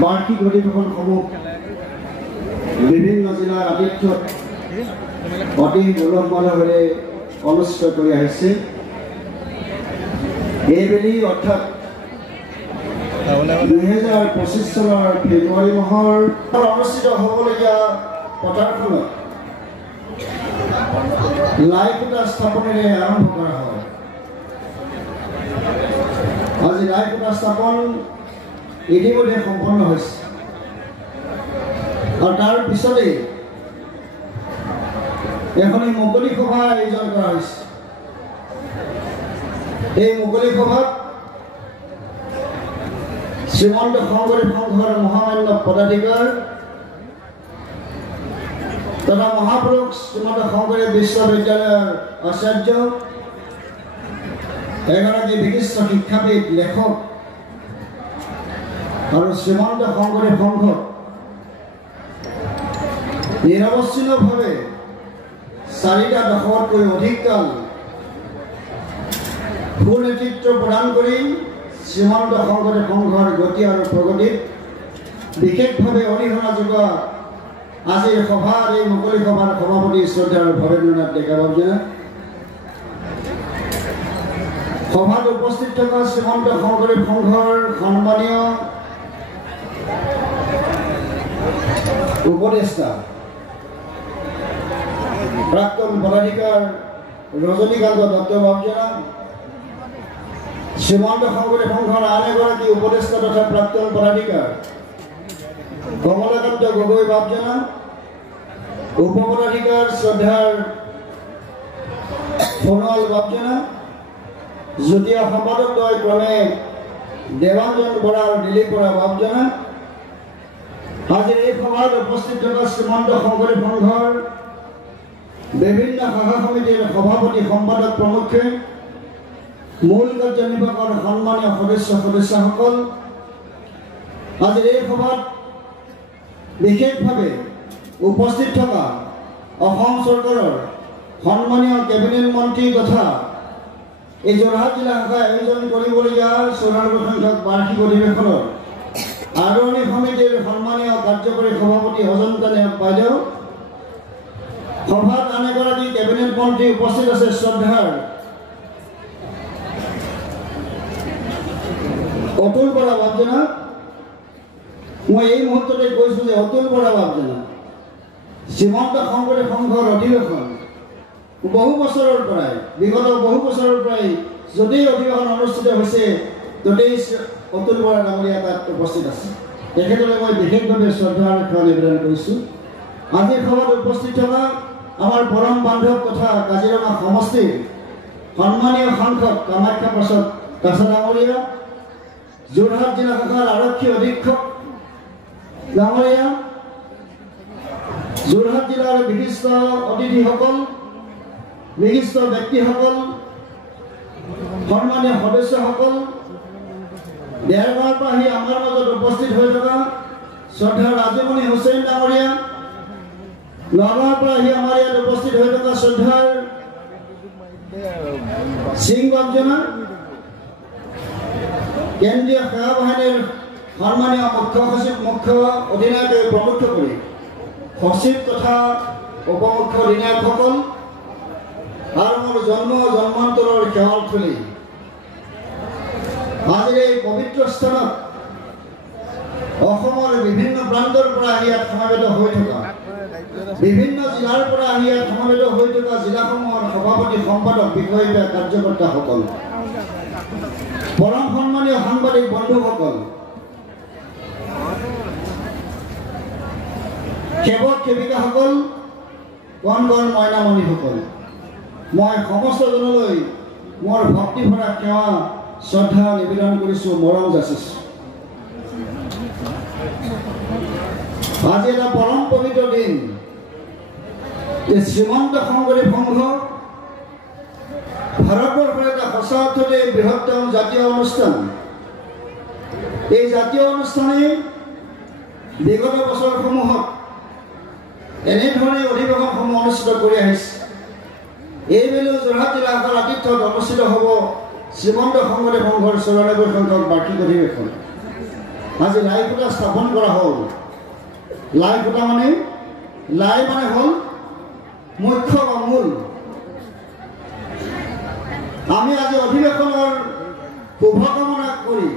বাৰ্ষিক অধিৱেশনসমূহ বিভিন্ন জিলাৰ আতিথ্যত অতি উলহ-মালহেৰে অনুষ্ঠিত কৰি আহিছে। এইবেলি অৰ্থাৎ 2025 চনৰ ফেব্ৰুৱাৰী মাহৰ অনুষ্ঠিত হ'বলগীয়া পথাৰখনত লাই খুঁটা স্থাপনেৰে আৰম্ভ কৰা হয়। আজি লাই খুঁটা স্থাপন ইতিমধ্যে সম্পন্ন হৈছে আৰু তাৰ পিছতেই এখনি মুকলি সভা আয়োজন কৰা হৈছে। এই মুকলি সভাত শ্ৰীমন্ত শংকৰদেৱ সংঘৰ মহামান্য পদাধিকাৰ তথা মহাপুৰুষ শ্ৰীমন্ত শংকৰদেৱ বিশ্ববিদ্যালয়ৰ আচাৰ্য, এগৰাকী বিশিষ্ট শিক্ষাবিদ, লেখক আৰু শ্ৰীমন্ত শংকৰদেৱ সংঘ নিৰৱচ্ছিন্নভাৱে 4টা দশকতকৈ অধিক কাল সুনেতৃত্ব প্ৰদান কৰি শ্ৰীমন্ত শংকৰদেৱ সংঘৰ গতি আৰু প্ৰগতিত বিশেষভাৱে অৰিহণা যোগোৱা আজিৰ সভাৰ এই মুকলি সভাৰ সভাপতি শ্ৰদ্ধাৰ ভৱেন্দ্ৰনাথ ডেকা বাবুজনা, সভাত উপস্থিত থকা শ্ৰীমন্ত শংকৰদেৱ সংঘৰ সন্মানীয় উপদেষ্টা প্ৰাক্তন পদাধিকাৰ ৰজনীকান্ত দত্ত বাবুজনা, শ্ৰীমন্ত শংকৰদেৱ সংঘৰ আন এগৰাকী উপদেষ্টা তথা প্ৰাক্তন পদাধিকাৰ কমলাকান্ত গগৈ বাবুজনা, উপপদাধিকাৰ শ্ৰদ্ধাৰ সোণোৱাল বাবুজনা, যুটীয়া সম্পাদকদ্বয় ক্ৰমে দেৱাঞ্জন বৰা আৰু দিলীপ বৰা বাবুজনা, আজিৰ এই সভাত উপস্থিত থকা শ্ৰীমন্ত শংকৰদেৱ সংঘৰ বিভিন্ন শাখা সমিতিৰ সভাপতি, সম্পাদক প্ৰমুখ্যে, মূল কাৰ্যনিৰ্বাহকৰ সন্মানীয় সদস্যসকল, আজিৰ এই সভাত বিশেষভাৱে উপস্থিত থকা অসম চৰকাৰৰ সন্মানীয় কেবিনেট মন্ত্ৰী তথা এই যোৰহাট জিলা শাখাই আয়োজন কৰিবলগীয়া 94 সংখ্যক বাৰ্ষিক অধিৱেশনৰ আদৰণি সমিতিৰ সন্মানীয় কাৰ্যকৰী সভাপতি অজন্তা নেওগ বাইদেউ, সভাত আন এগৰাকী কেবিনেট মন্ত্ৰী উপস্থিত আছে শ্ৰদ্ধাৰ অতুল বৰা বাবুজনা। মই এই মুহূৰ্ততে কৈছোঁ যে অতুল বৰা বাবুজনা শ্ৰীমন্ত শংকৰদেৱ সংঘৰ অধিৱেশন বহু বছৰৰ পৰাই, বিগত বহু বছৰৰ পৰাই যতেই অধিৱেশন অনুষ্ঠিত হৈছে ততেই অতুল বৰা ডাঙৰীয়া তাত উপস্থিত আছে। তেখেতলৈ মই বিশেষভাৱে শ্ৰদ্ধা আৰু সেৱা নিবেদন কৰিছোঁ। আজিৰ সভাত উপস্থিত থকা আমাৰ পৰম বান্ধৱ তথা কাজিৰঙা সমষ্টিৰ সন্মানীয় সাংসদ কামাখ্যা প্ৰসাদ কাছা ডাঙৰীয়া, যোৰহাট জিলা শাখাৰ আৰক্ষী অধীক্ষক ডাঙৰীয়া, যোৰহাট জিলাৰ বিশিষ্ট অতিথিসকল, বিশিষ্ট ব্যক্তিসকল, সন্মানীয় সদস্যসকল, দেৰগাঁৱৰ পৰা আহি আমাৰ মাজত উপস্থিত হৈ থকা শ্ৰদ্ধা ৰাজুমণি হুছেইন ডাঙৰীয়া, নগাঁৱৰ পৰা আহি আমাৰ ইয়াত উপস্থিত হৈ থকা শ্ৰদ্ধাৰ সিং বাবুজনা, কেন্দ্ৰীয় সেৱা বাহিনীৰ সন্মানীয় মুখ্য সচিব, মুখ্য অধিনায়কে প্ৰমুখ কৰি সচিব তথা উপমুখ্য অধিনায়কসকল আৰু মোৰ জন্মান্তৰৰ সেৱাৰ্থলী, আজিৰ এই পবিত্ৰ স্থানত অসমৰ বিভিন্ন প্ৰান্তৰ পৰা আহি ইয়াত সমাবেত হৈ থকা, বিভিন্ন জিলাৰ পৰা আহি ইয়াত সমাবেত হৈ থকা জিলাসমূহৰ সভাপতি, সম্পাদক, বিষয়া, কাৰ্যকৰ্তাসকল, পৰম সন্মানীয় সাংবাদিক বন্ধুসকল, সেৱক সেৱিকাসকল, কণ কণ মইনামণিসকল, মই সমস্তজনলৈ মোৰ ভক্তি ভৰা সেৱা শ্ৰদ্ধা নিবেদন কৰিছোঁ, মৰম যাচিছোঁ। আজি এটা পৰম পবিত্ৰ দিন। শ্ৰীমন্ত শংকৰদেৱ সংঘ ভাৰতবৰ্ষৰ এটা সঁচা অৰ্থতে বৃহত্তম জাতীয় অনুষ্ঠান। এই জাতীয় অনুষ্ঠানে বিগত বছৰসমূহত এনেধৰণে অধিৱেশনসমূহ অনুষ্ঠিত কৰি আহিছে। এইবেলিও যোৰহাট জিলা শাখাৰ আতিথ্যত অনুষ্ঠিত হ'ব শ্ৰীমন্ত শংকৰদেৱ সংঘৰ 94 সংখ্যক বাৰ্ষিক অধিৱেশন। আজি লাই খুঁটা স্থাপন কৰা হ'ল। লাই খুঁটা মানে লাই মানে হ'ল মুখ্য বা মূল। আমি আজি অধিৱেশনৰ শুভকামনা কৰি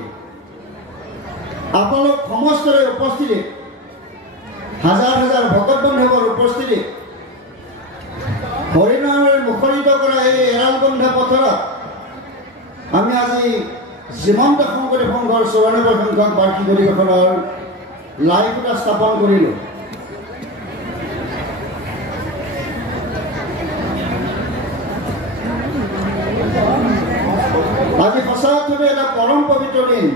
আপোনালোক সমস্তৰে উপস্থিতিত হাজাৰ হাজাৰ ভকত বন্ধুকৰ উপস্থিতিত হৰিনামেৰে মুখৰিত কৰা এই এৰালবন্ধা পথাৰত আমি আজি শ্ৰীমন্ত শংকৰদেৱ সংঘৰ ৯৪ সংখ্যক বাৰ্ষিক অধিৱেশনৰ লাই খুঁটা স্থাপন কৰিলোঁ। আজি সঁচা অৰ্থতে এটা পৰম পবিত্ৰ দিন।